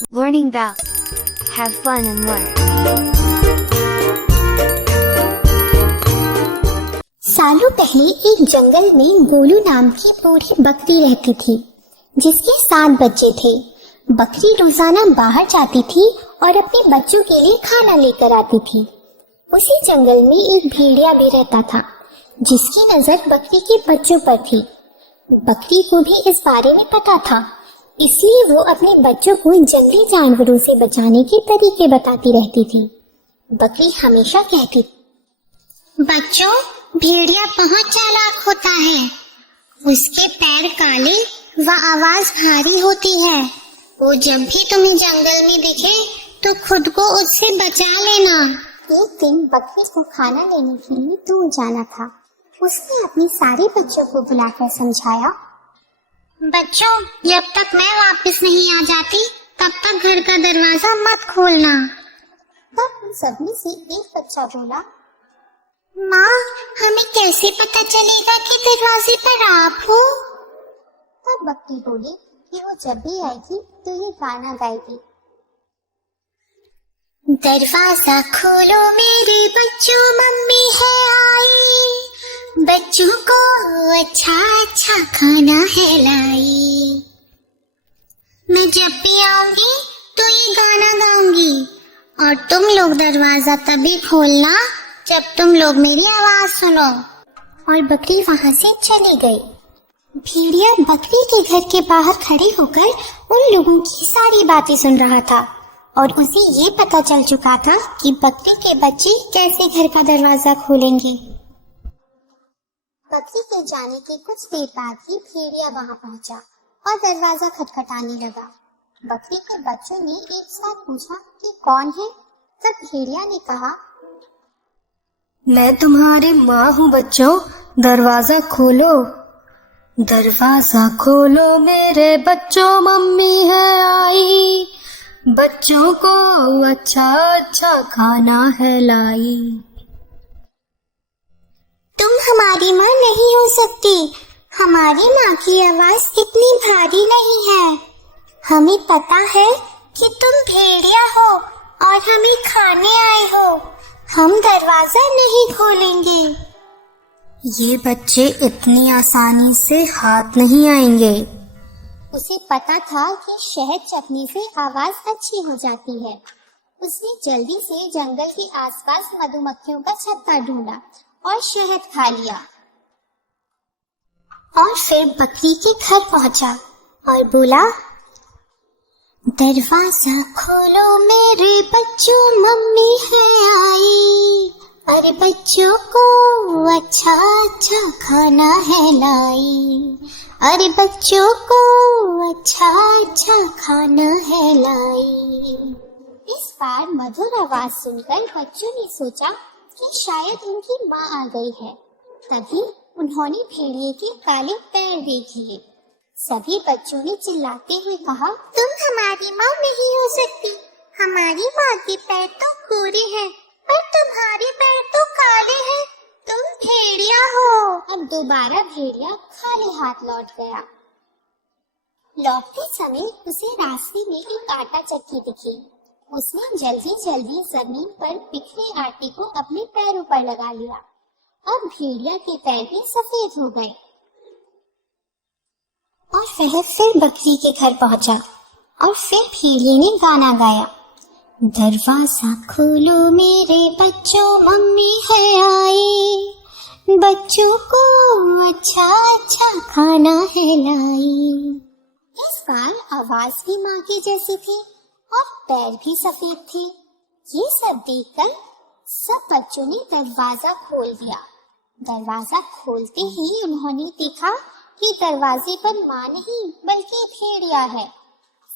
Learning bell. Have fun and learn. सालों पहले एक जंगल में गोलू नाम की बूढ़ी बकरी रहती थी, जिसके 7 बच्चे थे। बकरी रोजाना बाहर जाती थी और अपने बच्चों के लिए खाना लेकर आती थी। उसी जंगल में एक भेड़िया भी रहता था, जिसकी नजर बकरी के बच्चों पर थी। बकरी को भी इस बारे में पता था, इसलिए वो अपने बच्चों को जंगली जानवरों से बचाने के तरीके बताती रहती थी। बकरी हमेशा कहती, बच्चों, भेड़िया बहुत चालाक होता है। उसके पैर काले व आवाज भारी होती है। वो जब भी तुम्हें जंगल में दिखे तो खुद को उससे बचा लेना। एक दिन बकरी को खाना लेने के लिए दूर जाना था। उसने अपने सारे बच्चों को बुलाकर समझाया, बच्चों, जब तक मैं वापस नहीं आ जाती तब तक घर का दरवाजा मत खोलना। तब उन सब में से एक बच्चा बोला, माँ, हमें कैसे पता चलेगा कि दरवाजे पर आप हो? तब बकरी बोली कि वो जब भी आएगी तो ये गाना गाएगी। दरवाजा खोलो मेरे बच्चों, मम्मी है आई। बच्चों को अच्छा अच्छा खाना है लाई। मैं जब भी आऊंगी तो ये गाना गाऊंगी और तुम लोग दरवाजा तभी खोलना जब तुम लोग मेरी आवाज सुनो। और बकरी वहां से चली गई। भेड़िया बकरी के घर के बाहर खड़े होकर उन लोगों की सारी बातें सुन रहा था और उसे ये पता चल चुका था कि बकरी के बच्चे कैसे घर का दरवाजा खोलेंगे। बकरी के जाने के कुछ देर बाद ही भेड़िया वहां पहुंचा और दरवाजा खटखटाने लगा। बकरी के बच्चों ने एक साथ पूछा कि कौन है। तब भेड़िया ने कहा, मैं तुम्हारी माँ हूँ बच्चों, दरवाजा खोलो। दरवाजा खोलो मेरे बच्चों, मम्मी है आई। बच्चों को अच्छा अच्छा खाना है लाई। तुम हमारी माँ नहीं हो सकती। हमारी माँ की आवाज इतनी भारी नहीं है। हमें पता है कि तुम भेड़िया हो और हमें खाने आए हो। हम दरवाजा नहीं खोलेंगे। ये बच्चे इतनी आसानी से हाथ नहीं आएंगे। उसे पता था कि शहद चखने से आवाज अच्छी हो जाती है। उसने जल्दी से जंगल के आसपास मधुमक्खियों का छत्ता ढूंढा और शहद खा लिया और फिर बकरी के घर पहुंचा और बोला, दरवाजा खोलो मेरे बच्चों, मम्मी है आई। अरे बच्चों को अच्छा अच्छा खाना है लाई। अरे बच्चों को अच्छा अच्छा खाना है लाई। इस बार मधुर आवाज सुनकर बच्चों ने सोचा कि शायद उनकी माँ आ गई है। तभी उन्होंने भेड़िए के काले पैर देख लिए। सभी बच्चों ने चिल्लाते हुए कहा, तुम हमारी माँ नहीं हो सकती। हमारी माँ के पैर तो गोरे हैं, पर तुम्हारे पैर तो काले हैं। तुम भेड़िया हो। अब दोबारा भेड़िया खाली हाथ लौट गया। लौटते समय उसे रास्ते में एक आटा चक्की दिखी। उसने जल्दी जल्दी जमीन पर बिखरे आटे को अपने पैरों पर लगा लिया। अब भेड़िया के पैर भी सफेद हो गए। और वह फिर बकरी के घर पहुंचा और फिर भेड़िए ने गाना गाया, दरवाजा खोलो मेरे बच्चों, मम्मी है आई। बच्चों को अच्छा अच्छा खाना है लाई। इस बार आवाज भी माँ की जैसी थी और पैर भी सफेद थे। ये सब देखकर सब बच्चों ने दरवाजा खोल दिया। दरवाजा खोलते ही उन्होंने देखा कि दरवाजे पर माँ नहीं बल्कि भेड़िया है।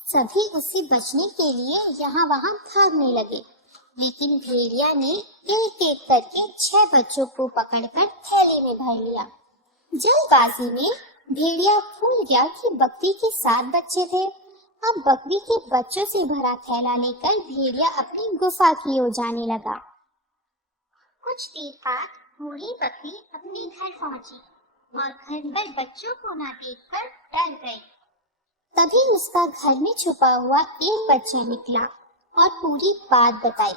सभी उससे बचने के लिए यहाँ वहाँ भागने लगे, लेकिन भेड़िया ने एक एक करके 6 बच्चों को पकड़कर थैली में भर लिया। जल्दबाजी में भेड़िया भूल गया कि बकरी के 7 बच्चे थे। अब बकरी के बच्चों से भरा थैला लेकर भेड़िया अपनी गुफा की ओर जाने लगा। कुछ देर बाद बूढ़ी बकरी अपने घर पहुंची और घर पर बच्चों को न देखकर डर गई। तभी उसका घर में छुपा हुआ एक बच्चा निकला और पूरी बात बताई।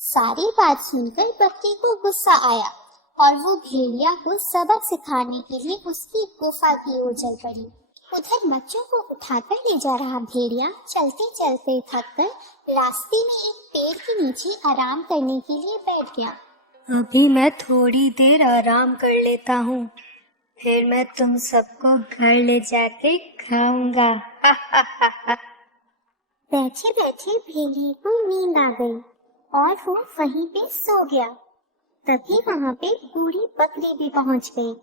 सारी बात सुनकर बकरी को गुस्सा आया और वो भेड़िया को सबक सिखाने के लिए उसकी गुफा की ओर चल पड़ी। उधर बच्चों को उठाकर ले जा रहा भेड़िया चलते चलते थककर रास्ते में एक पेड़ के नीचे आराम करने के लिए बैठ गया। अभी मैं थोड़ी देर आराम कर लेता हूँ, फिर मैं तुम सबको घर ले जाके खाऊंगा। बैठे बैठे भेड़िए को नींद आ गई और वो वहीं पे सो गया। तभी वहाँ पे बूढ़ी बकरी भी पहुँच गई।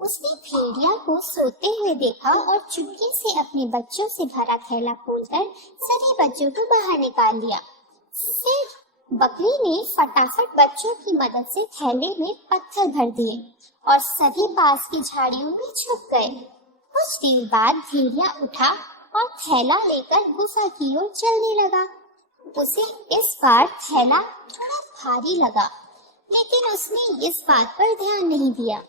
उसने भेड़िया को सोते हुए देखा और चुपके से अपने बच्चों से भरा थैला खोलकर सभी बच्चों को बाहर निकाल लिया। फिर बकरी ने फटाफट बच्चों की मदद से थैले में पत्थर भर दिए और सभी पास की झाड़ियों में छुप गए। कुछ देर बाद भेड़िया उठा और थैला लेकर गुफा की ओर चलने लगा। उसे इस बार थैला थोड़ा भारी लगा, लेकिन उसने इस बात पर ध्यान नहीं दिया।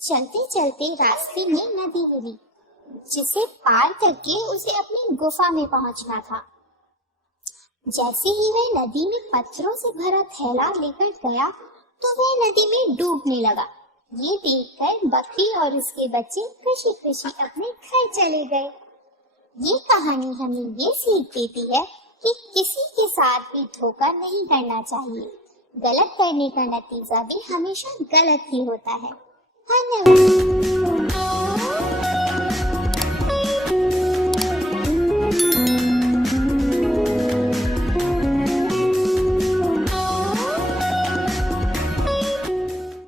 चलते चलते रास्ते में नदी मिली, जिसे पार करके उसे अपनी गुफा में पहुंचना था। जैसे ही वह नदी में पत्थरों से भरा थैला लेकर गया तो वह नदी में डूबने लगा। ये देखकर बकरी और उसके बच्चे खुशी खुशी अपने घर चले गए। ये कहानी हमें ये सीख देती है कि किसी के साथ भी धोखा नहीं करना चाहिए। गलत करने का नतीजा भी हमेशा गलत ही होता है। धन्यवाद।